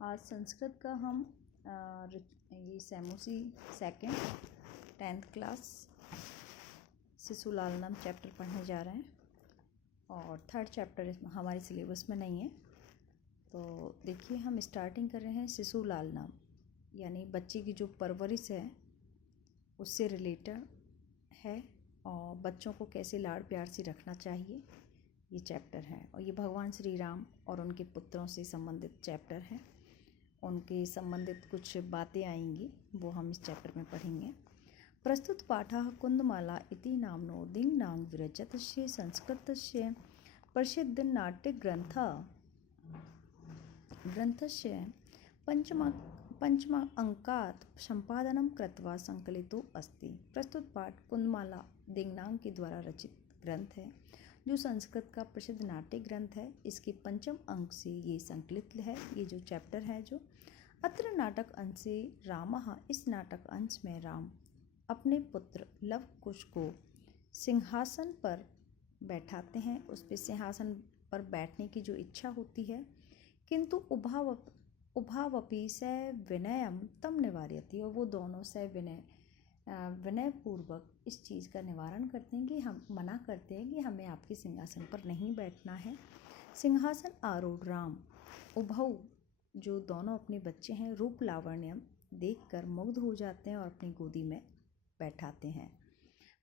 आज संस्कृत का हम ये सैमोसी सेकंड 10th क्लास शिशुलालनम चैप्टर पढ़ने जा रहे हैं और थर्ड चैप्टर हमारे सिलेबस में नहीं है। तो देखिए हम स्टार्टिंग कर रहे हैं शिशुलालनम यानी बच्चे की जो परवरिश है उससे रिलेटेड है और बच्चों को कैसे लाड़ प्यार से रखना चाहिए ये चैप्टर है। और ये भगवान श्री राम और उनके पुत्रों से संबंधित चैप्टर है। उनके संबंधित कुछ बातें आएंगी वो हम इस चैप्टर में पढ़ेंगे। प्रस्तुत पाठः कुन्दमाला इति नाम्नो दिङ्नां विरचितस्य संस्कृतस्य प्रसिद्धनाट्यग्रन्थस्य पञ्चम अंकात् संपादनं कृत्वा संकलितो अस्ति। प्रस्तुत पाठ कुन्दमाला दिङ्नां के द्वारा रचित ग्रंथ है जो संस्कृत का प्रसिद्ध नाट्य ग्रंथ है। इसके 5म अंक से ये संकलित है। ये जो चैप्टर है जो अत्र नाटक अंशे रामः, इस नाटक अंश में राम अपने पुत्र लव कुश को सिंहासन पर बैठाते हैं। उस पर सिंहासन पर बैठने की जो इच्छा होती है किंतु उभावपि सविनयम तम निवारयति, और वो दोनों विनयपूर्वक इस चीज़ का निवारण करते हैं कि हम मना करते हैं कि हमें आपके सिंहासन पर नहीं बैठना है। सिंहासन आरूढ़ राम उभौ, जो दोनों अपने बच्चे हैं, रूप लावण्यम देखकर मुग्ध हो जाते हैं और अपनी गोदी में बैठाते हैं।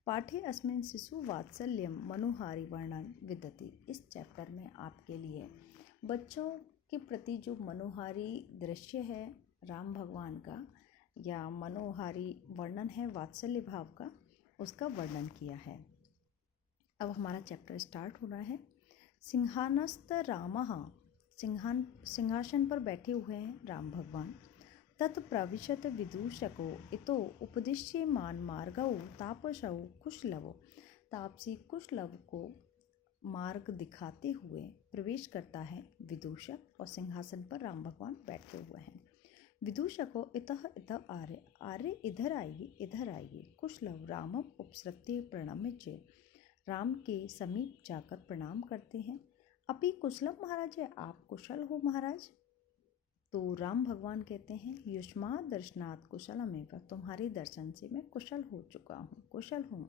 पाठे अस्मिन् शिशु वात्सल्यम मनोहारी वर्णन विदति, इस चैप्टर में आपके लिए बच्चों के प्रति जो मनोहारी दृश्य है राम भगवान का या मनोहारी वर्णन है वात्सल्य भाव का, उसका वर्णन किया है। अब हमारा चैप्टर स्टार्ट हो रहा है। सिंहानस्त रामः, सिंहासन पर बैठे हुए हैं राम भगवान। तत्प्रविशत विदूषको इतो उपदिश्यमान मार्गौ तापसौ कुशलवो, तापसी कुशलव को मार्ग दिखाते हुए प्रवेश करता है विदूषक, और सिंहासन पर राम भगवान बैठे हुए हैं। विदूषको इतः इतः आर्य, आर्य इधर आइए इधर आइए। कुशलव रामम उपसृत्य प्रणम्य च, राम के समीप जाकर प्रणाम करते हैं। अपि कुशलम महाराज, आप कुशल हो महाराज? तो राम भगवान कहते हैं युष्मात् दर्शनात् कुशलमेव, तुम्हारे दर्शन से मैं कुशल हो चुका हूँ, कुशल हूँ।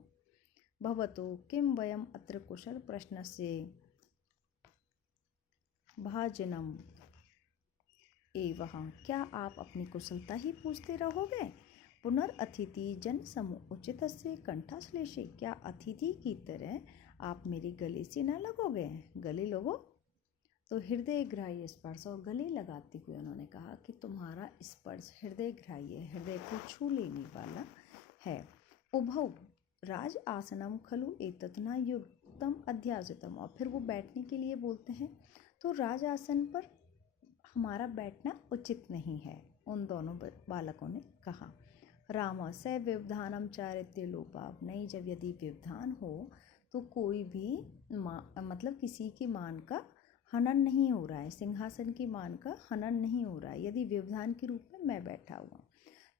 भवतो किं वयम अत्र कुशल प्रश्नस्य भाजनम एवं, क्या आप अपनी कुशलता ही पूछते रहोगे? पुनरअतिथि जन समूह उचितस्य कंठाश्लेषे, क्या अतिथि की तरह आप मेरे गले से न लगोगे? गले लगो। तो हृदय ग्राह्य स्पर्श, और गले लगाते हुए उन्होंने कहा कि तुम्हारा स्पर्श हृदय ग्राह्य, हृदय को छू लेने वाला है। उभौ राज आसनम खलु एतत् न युक्तम अध्यासितम, और फिर वो बैठने के लिए बोलते हैं तो राज आसन पर हमारा बैठना उचित नहीं है, उन दोनों बालकों ने कहा। राम स व्यवधानम चारित्य लोपाप, नहीं, जब यदि व्यवधान हो तो कोई भी मतलब किसी के मान का हनन नहीं हो रहा है, सिंहासन की मान का हनन नहीं हो रहा है यदि व्यवधान के रूप में मैं बैठा हुआ।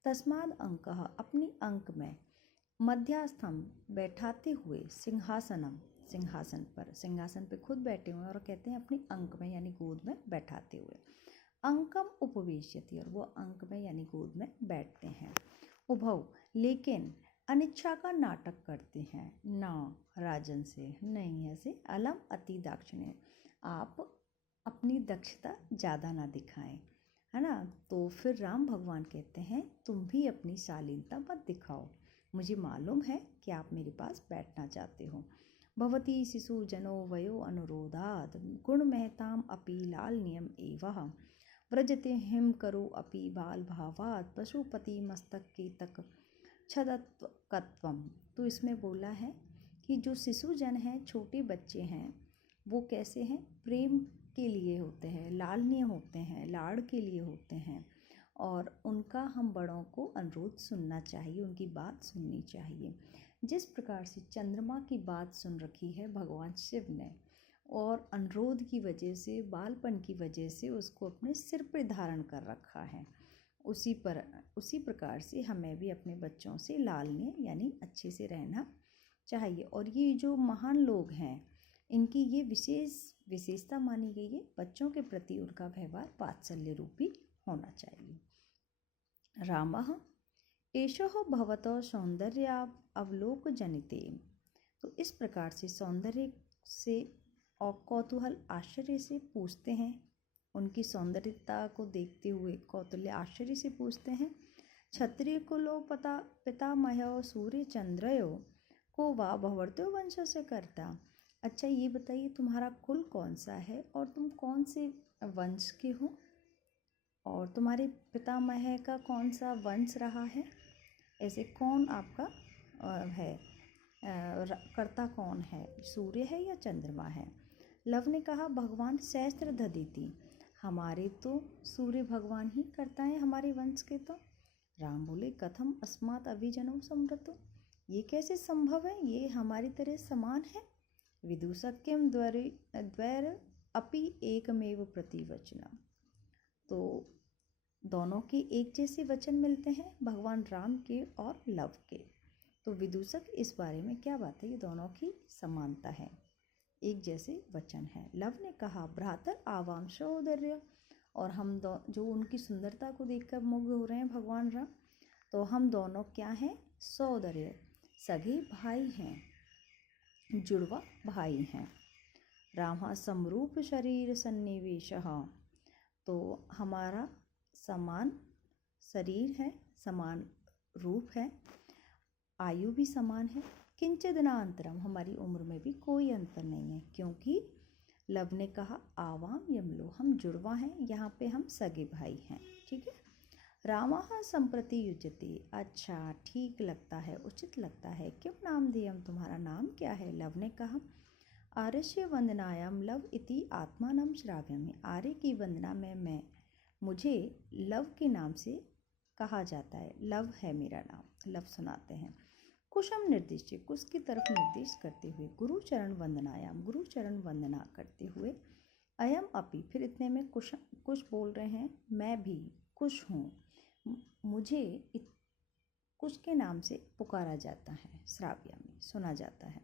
तस्माद अंकः, अपनी अंक में, मध्यास्थम बैठाते हुए, सिंहासनम सिंहासन पे खुद बैठे हुए और कहते हैं अपनी अंक में यानी गोद में बैठाते हुए। अंकम उपवेश्यति, और वो अंक में यानी गोद में बैठते हैं। उभौ, लेकिन अनिच्छा का नाटक करते हैं, ना राजन से नहीं ऐसे, अलम अति दाक्षिण्य, आप अपनी दक्षता ज़्यादा ना दिखाएं, है ना। तो फिर राम भगवान कहते हैं तुम भी अपनी शालीनता मत दिखाओ, मुझे मालूम है कि आप मेरे पास बैठना चाहते हो। भवती शिशु जनो वयो अनुरोधात् गुण महताम अपि लालनीयम एवं व्रजते हिम करो अपि बाल भावात् पशुपति मस्तक के तक छदत्वकत्वम। तो इसमें बोला है कि जो शिशु जन हैं, छोटे बच्चे हैं, वो कैसे हैं? प्रेम के लिए होते हैं, लालनीय होते हैं, लाड़ के लिए होते हैं, और उनका हम बड़ों को अनुरोध सुनना चाहिए, उनकी बात सुननी चाहिए। जिस प्रकार से चंद्रमा की बात सुन रखी है भगवान शिव ने और अनुरोध की वजह से, बालपन की वजह से उसको अपने सिर पर धारण कर रखा है, उसी प्रकार से हमें भी अपने बच्चों से लालनीय यानी अच्छे से रहना चाहिए। और ये जो महान लोग हैं इनकी ये विशेषता मानी गई है, बच्चों के प्रति उनका व्यवहार वात्सल्य रूपी होना चाहिए। रामः एषः भवतः सौंदर्यावलोकजनिते। तो इस प्रकार से सौंदर्य से और कौतूहल आश्चर्य से पूछते हैं, उनकी सौंदर्यता को देखते हुए कौतूहल आश्चर्य से पूछते हैं। क्षत्रिय कुलो पितामह सूर्य चंद्रयो को वा भवर्तो वंश से करता। अच्छा ये बताइए तुम्हारा कुल कौन सा है और तुम कौन से वंश के हो, और तुम्हारे पितामह का कौन सा वंश रहा है, ऐसे कौन आपका है, कर्ता कौन है, सूर्य है या चंद्रमा है। लव ने कहा भगवान सहस्त्र दधीति, हमारे तो सूर्य भगवान ही करता है हमारे वंश के। तो राम बोले कथम अस्मात् अभिजनम समृतो, ये कैसे संभव है, ये हमारी तरह समान है। विदूषक किम द्वैर अपि एकमेव प्रतिवचनम, तो दोनों के एक जैसे वचन मिलते हैं, भगवान राम के और लव के। तो विदूषक इस बारे में क्या बात है, ये दोनों की समानता है, एक जैसे वचन है। लव ने कहा भ्रातर आवाम सहोदर्य, और हम जो उनकी सुंदरता को देखकर मुग्ध हो रहे हैं भगवान राम, तो हम दोनों क्या हैं, सहोदर्य, सगे भाई हैं, जुड़वा भाई हैं। राम समरूप शरीर सन्निवेशः, तो हमारा समान शरीर है, समान रूप है, आयु भी समान है। किंचित नान्तरम, हमारी उम्र में भी कोई अंतर नहीं है, क्योंकि लव ने कहा आवाम यमलो, हम जुड़वा हैं, यहाँ पे हम सगे भाई हैं। ठीक है। रामः संप्रति युज्यते, अच्छा ठीक लगता है, उचित लगता है। किम नाम धेयम, तुम्हारा नाम क्या है। लव ने कहा आर्यस्य वंदनायाम लव इति आत्मानं श्राव्यामि, आर्य की वंदना में मैं मुझे लव के नाम से कहा जाता है, लव है मेरा नाम। लव सुनाते हैं कुशम निर्दिष्ट, कुश की तरफ निर्देश करते हुए, गुरुचरण वंदनायाम, गुरुचरण वंदना करते हुए, अयम अपि, फिर इतने में कुश बोल रहे हैं मैं भी कुश हूँ, मुझे कुश के नाम से पुकारा जाता है, श्राव्यामि सुना जाता है।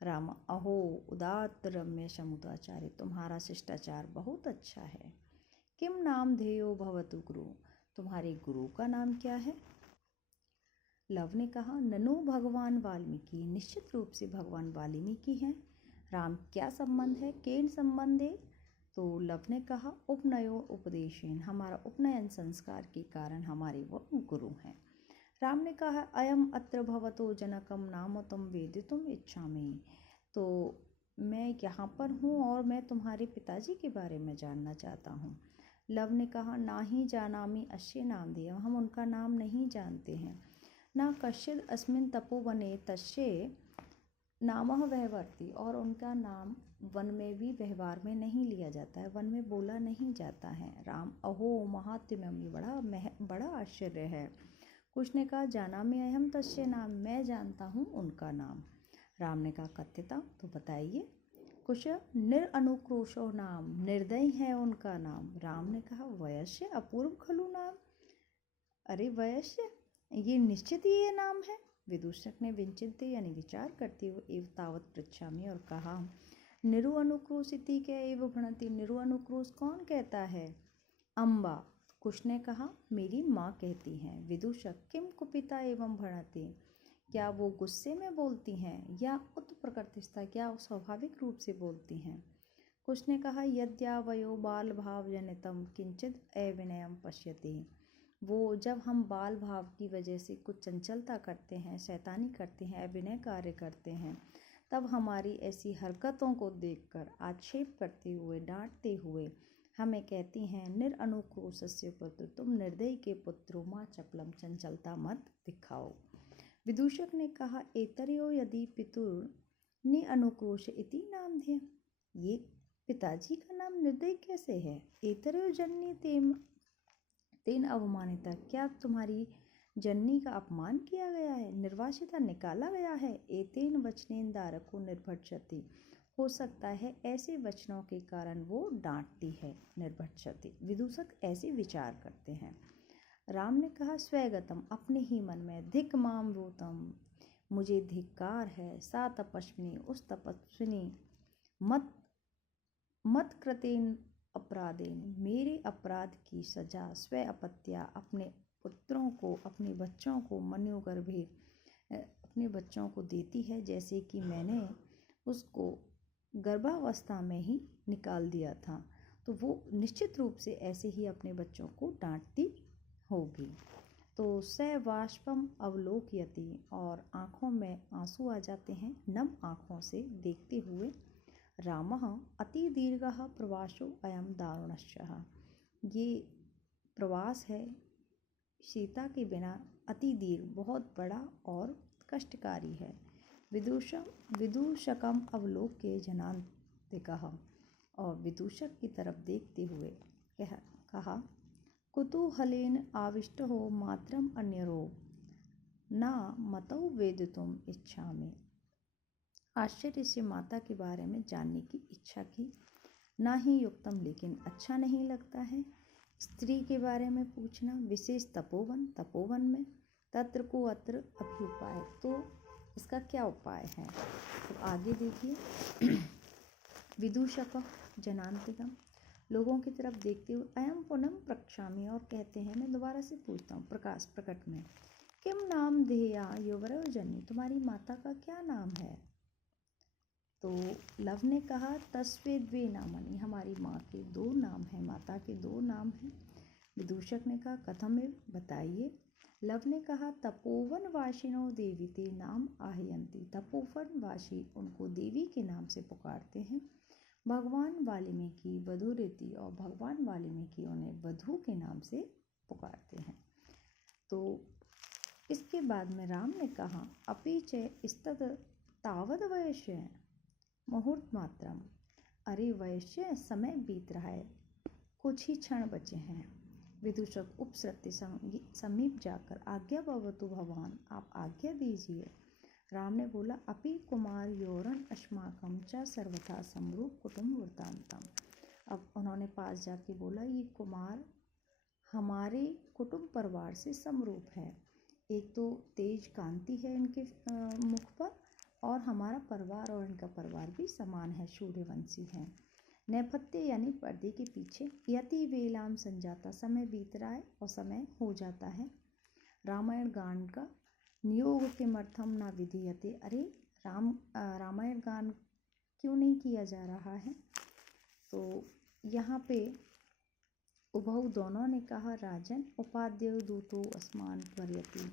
राम अहो उदात्त रम्य समुदाचार्य, तुम्हारा शिष्टाचार बहुत अच्छा है। किम नाम धेयो भवतु गुरु, तुम्हारे गुरु का नाम क्या है। लव ने कहा ननु भगवान वाल्मीकि, निश्चित रूप से भगवान वाल्मीकि हैं। राम क्या संबंध है, केन संबंध है। तो लव ने कहा उपनयो उपदेशेन, हमारा उपनयन संस्कार के कारण हमारे वो गुरु हैं। राम ने कहा अयम अत्र भवतो जनकम नाम तम वेदितुम इच्छामि, तो मैं यहाँ पर हूँ और मैं तुम्हारे पिताजी के बारे में जानना चाहता हूँ। लव ने कहा ना ही जानामि अश्य नाम दिया, हम उनका नाम नहीं जानते हैं। ना कश्चिद अस्मिन तपोवने तस्य नामः व्यवहरति, और उनका नाम वन में भी व्यवहार में नहीं लिया जाता है, वन में बोला नहीं जाता है। राम अहो महात्म्यम, बड़ा आश्चर्य है। कुछ ने कहा जाना में अहम तस्य नाम, मैं जानता हूँ उनका नाम। राम ने कहा कथ्यता, तो बताइए। कुछ निरअनुक्रोशो नाम, निर्दयी है उनका नाम। राम ने कहा वयस्य अपूर्व खलु नाम, अरे वयस्य ये निश्चित ही ये नाम है। विदूषक ने विचिंत यानी विचार करते हुए एव तावत पृच्छामि, और कहा निरुअनुक्रोश इति क्या एव भणति, निरुअनुक्रोश कौन कहता है। अम्बा, कुश ने कहा मेरी माँ कहती हैं। विदूषक किम कुपिता एवं भणति, क्या वो गुस्से में बोलती हैं या उत्प्रकृतिस्था, क्या स्वाभाविक रूप से बोलती हैं। कुश ने कहा यद्यावयो बाल भाव जनितम किंचित अविनयम पश्यति, वो जब हम बाल भाव की वजह से कुछ चंचलता करते हैं, शैतानी करते हैं, अभिनय कार्य करते हैं, तब हमारी ऐसी हरकतों को देखकर आक्षेप करते हुए, डांटते हुए हमें कहती हैं निरअनुक्रोशस्य पुत्र, तुम निर्दयी के पुत्रो, माँ चपलम, चंचलता मत दिखाओ। विदूषक ने कहा एतर्यो यदि पितुर निअनुक्रोश इति नाम ध्येय, ये पिताजी का नाम निर्दयी कैसे है। एतर्यो जन्य तेन अवमानिता, क्या तुम्हारी जननी का अपमान किया गया है, निर्वासिता निकाला गया है। एतेन वचनेन दारको निर्भक्षति, हो सकता है ऐसे वचनों के कारण वो डांटती है, निर्भक्षति। विदूषक ऐसे विचार करते हैं। राम ने कहा स्वैगतम, अपने ही मन में, धिक माम भूतम, मुझे धिक्कार है। सा तपस्विनी, उस तपस्विनी, मत कृतेन अपराधेन, मेरे अपराध की सजा स्व अपत्या, अपने पुत्रों को, अपने बच्चों को, मन्युगर्भे, अपने बच्चों को देती है, जैसे कि मैंने उसको गर्भावस्था में ही निकाल दिया था, तो वो निश्चित रूप से ऐसे ही अपने बच्चों को डांटती होगी। तो स वाष्पम अवलोकयति, और आँखों में आंसू आ जाते हैं नम आँखों से देखते हुए। रामः अति दीर्घः प्रवासो अयम दारुणश्च, ये प्रवास है सीता के बिना अति दीर्घ, बहुत बड़ा और कष्टकारी है। विदूषकम अवलोक्य जनान्तिकः, और विदूषक की तरफ देखते हुए कहा, कुतूहलेन आविष्टो मात्रम अन्यरो न मतौ वेदितुम इच्छामि, आश्चर्य से माता के बारे में जानने की इच्छा की, ना ही युक्तम, लेकिन अच्छा नहीं लगता है स्त्री के बारे में पूछना, विशेष तपोवन में, तत्र को अत्र अभ्युपाय, तो इसका क्या उपाय है। तो आगे देखिए, विदूषक जनान्तिकम, लोगों की तरफ देखते हुए, अयम पुनम प्रक्षामि, और कहते हैं मैं दोबारा से पूछता हूँ प्रकाश प्रकट में, किम नाम धेया युवरव जन्य, तुम्हारी माता का क्या नाम है। तो लव ने कहा, तस्वे द्वे नामानि, हमारी माँ के दो नाम हैं, माता के दो नाम हैं। विदूषक ने कहा, कथमेव, बताइए। लव ने कहा, तपोवन वासिनो देवी ते नाम आहयंती, तपोवन वासी उनको देवी के नाम से पुकारते हैं। भगवान वाल्मीकि वधूरिति, और भगवान वाल्मीकि उन्हें वधू के नाम से पुकारते हैं। तो इसके बाद में राम ने कहा, अपि च स्तद तावद वैश्य मुहूर्त मात्रम, अरे वैश्य, समय बीत रहा है, कुछ ही क्षण बचे हैं। विदूषक उपसृत्य समीप जाकर, आज्ञा भवतु भगवान, आप आज्ञा दीजिए। राम ने बोला, अपि कुमार योरन अस्माकं च सर्वथा समरूप कुटुंब वृत्तांतम, अब उन्होंने पास जाके बोला, ये कुमार हमारे कुटुंब परिवार से समरूप है, एक तो तेज कांति है इनके मुख पर, और हमारा परिवार और इनका परिवार भी समान है, सूर्यवंशी है। नेपथ्य यानी पर्दे के पीछे, यति वेलाम संजाता, समय बीत रहा है और समय हो जाता है। रामायण गान का नियोग किमर्थम न विधीयते, अरे रामायण गान क्यों नहीं किया जा रहा है। तो यहाँ पे उभौ दोनों ने कहा, राजन उपाध्याय दूतो अस्मान त्वरयति,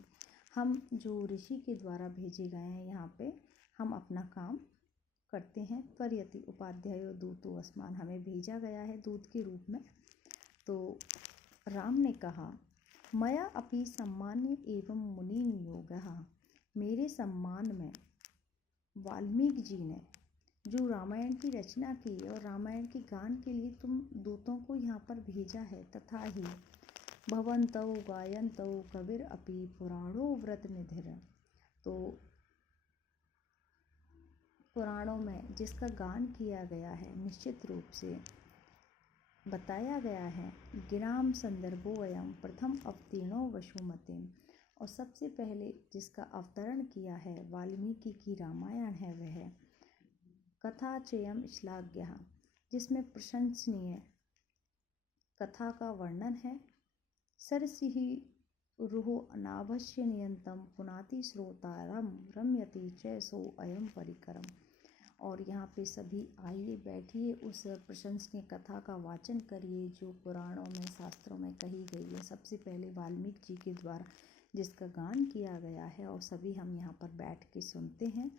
हम जो ऋषि के द्वारा भेजे गए हैं यहाँ पे, हम अपना काम करते हैं। त्वरयति उपाध्याय दूतो अस्मान, हमें भेजा गया है दूत के रूप में। तो राम ने कहा, मया अपि सम्मान्य एवं मुनि नियोगः, मेरे सम्मान में वाल्मीकि जी ने जो रामायण की रचना की और रामायण के गान के लिए तुम दूतों को यहाँ पर भेजा है, तथा ही भवन्तौ गायन्तौ कविर अपि पुराणो व्रत निधिर, तो पुराणों में जिसका गान किया गया है, निश्चित रूप से बताया गया है, गिराम संदर्भो अयम प्रथम अवतीर्णो वसुमतीम, और सबसे पहले जिसका अवतरण किया है वाल्मीकि की रामायण है, वह कथा चयम श्लाघ्य, जिसमें प्रशंसनीय कथा का वर्णन है। सरसिः रुहो अनाभस्य नियंतम पुनाति श्रोतारम रम्यति च सो अयम परिकरम, और यहाँ पे सभी आइए बैठिए, उस प्रशंसनीय कथा का वाचन करिए जो पुराणों में शास्त्रों में कही गई है, सबसे पहले वाल्मीकि जी के द्वारा जिसका गान किया गया है, और सभी हम यहाँ पर बैठ के सुनते हैं।